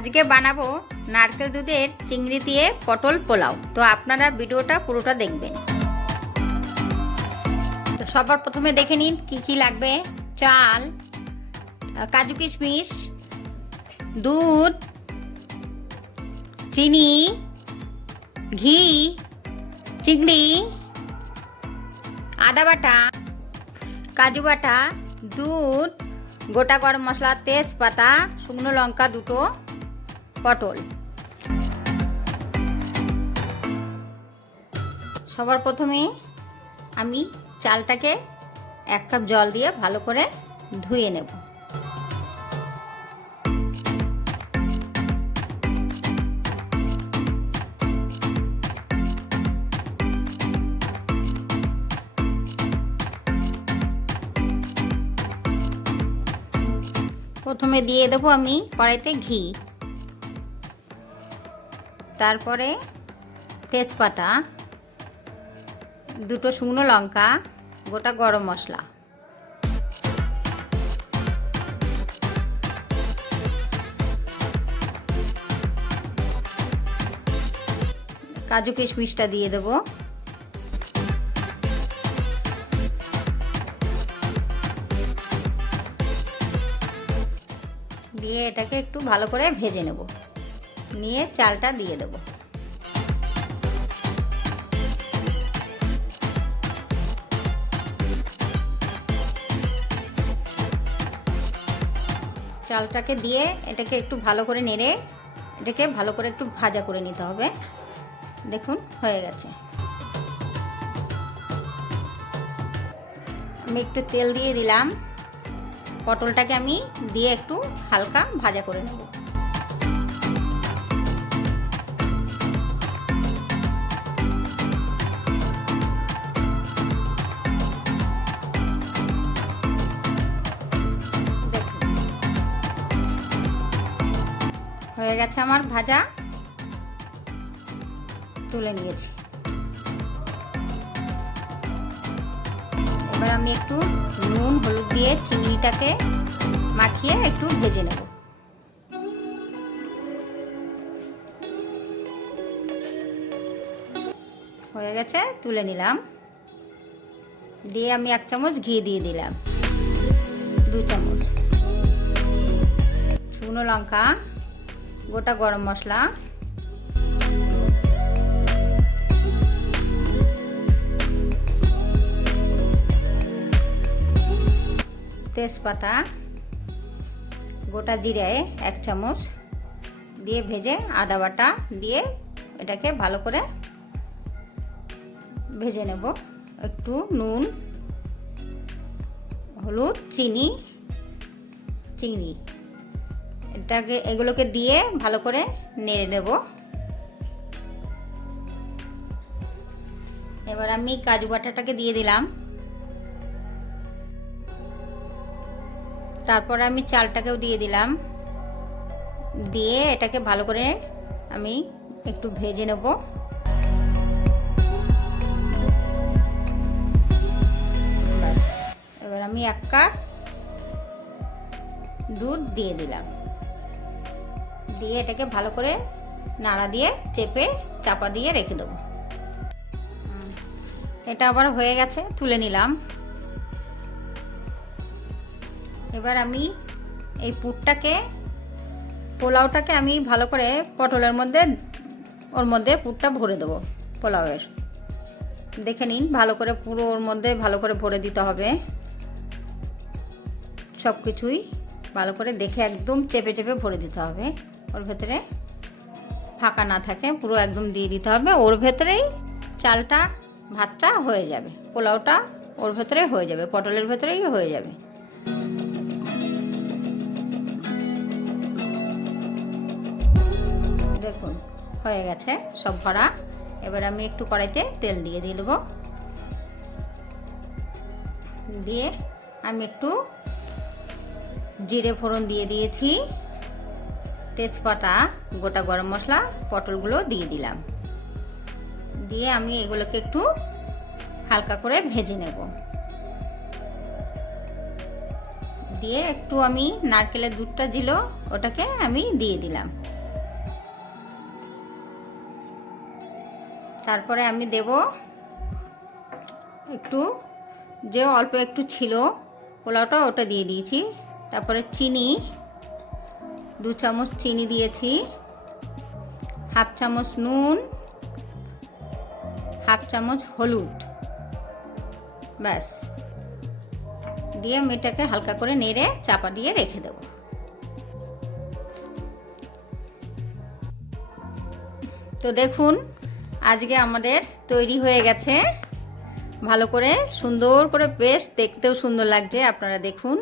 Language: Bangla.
আজকে বানাবো নারকেল দুধের চিংড়ি দিয়ে পটল পোলাও। তো আপনারা ভিডিওটা পুরোটা দেখবেন। তো সবার প্রথমে দেখে নিন কি কি লাগবে। চাল কাজু কিশমিশ, দুধ, চিনি, ঘি, চিংড়ি, আদা বাটা, কাজু বাটা, দুধ, গোটা গরম মশলা, তেজপাতা, শুকনো লঙ্কা দুটো পটল। সবার প্রথমে আমি চালটাকে এক কাপ জল দিয়ে ভালো করে ধুয়ে নেব। প্রথমে দিয়ে দেবো আমি কড়াইতে ঘি। তারপরে তেজপাতা, দুটো শুকনো লঙ্কা, গোটা গরম মশলা। কাজু কিশমিশটা দিয়ে দেবো। দিয়ে এটাকে একটু ভালো করে ভেজে নেব। নিয়ে চালটা দিয়ে দেবো। চালটাকে দিয়ে এটাকে একটু ভালো করে নেড়ে এটাকে ভালো করে একটু ভাজা করে নিতে হবে। দেখুন, হয়ে গেছে। আমি একটু তেল দিয়ে দিলাম। পটলটাকে আমি দিয়ে একটু হালকা ভাজা করে নেব। গেছে আমার ভাজা। তুলে নিয়েছি। এবার আমি একটু নুন, হলুদ দিয়ে চিংড়িটাকে মাখিয়ে একটু ভেজে নেব। হয়ে গেছে, তুলে নিলাম। দিয়ে আমি এক চামচ ঘি দিয়ে দিলাম। দু চামচ। শুকনো লঙ্কা। গোটা গরম মশলা। তেজপাতা, গোটা জিরে এক চামচ দিয়ে ভেজে আদা বাটা দিয়ে এটাকে ভালো করে ভেজে নেব। একটু নুন, হলুদ, চিনি, চিংড়ি। এটাকে, এগুলোকে দিয়ে ভালো করে নেড়ে নেব। এবার আমি কাজু বাটাটাকে দিয়ে দিলাম। তারপর আমি চালটাকেও দিয়ে দিলাম। দিয়ে এটাকে ভালো করে আমি একটু ভেজে নেব। এবার আমি এক কাপ দুধ দিয়ে দিলাম। দিয়ে এটাকে ভালো করে নাড়া দিয়ে চেপে, চাপা দিয়ে রেখে দেবো। এটা আবার হয়ে গেছে, তুলে নিলাম। এবার আমি এই পুরটাকে, পোলাওটাকে আমি ভালো করে পটলের মধ্যে, ওর মধ্যে পুরটা ভরে দেবো পোলাওয়ের। দেখে নিন, ভালো করে পুরো ওর মধ্যে ভালো করে ভরে দিতে হবে। সব কিছুই ভালো করে দেখে একদম চেপে চেপে ভরে দিতে হবে। ওর ভেতরে ফাঁকা না থাকে, পুরো একদম দিয়ে দিতে হবে। ওর ভেতরেই চালটা, ভাতটা হয়ে যাবে। পোলাওটা ওর ভেতরেই হয়ে যাবে, পটলের ভেতরেই হয়ে যাবে। দেখুন, হয়ে গেছে, সব ভরা। এবার আমি একটু কড়াইতে তেল দিয়ে দিয়ে দেবো। দিয়ে আমি একটু জিরে ফোড়ন দিয়ে দিয়েছি। তেজপাতা, গোটা গরম মশলা, পটলগুলো দিয়ে দিলাম। দিয়ে আমি এগুলোকে একটু হালকা করে ভেজে নেব। দিয়ে একটু আমি নারকেলের দুধটা দিল ওটাকে আমি দিয়ে দিলাম। তারপরে আমি দেব একটু, যে অল্প একটু ছিল, পোলাওটা ওটা দিয়ে দিয়েছি। তারপরে চিনি দু চামচ চিনি দিয়েছি, হাফ চামচ নুন, হাফ চামচ হলুদ, ব্যাস। দিয়ে আমি এটাকে হালকা করে নেড়ে চাপা দিয়ে রেখে দেব। তো দেখুন, আজকে আমাদের তৈরি হয়ে গেছে। ভালো করে সুন্দর করে বেশ দেখতেও সুন্দর লাগছে, আপনারা দেখুন।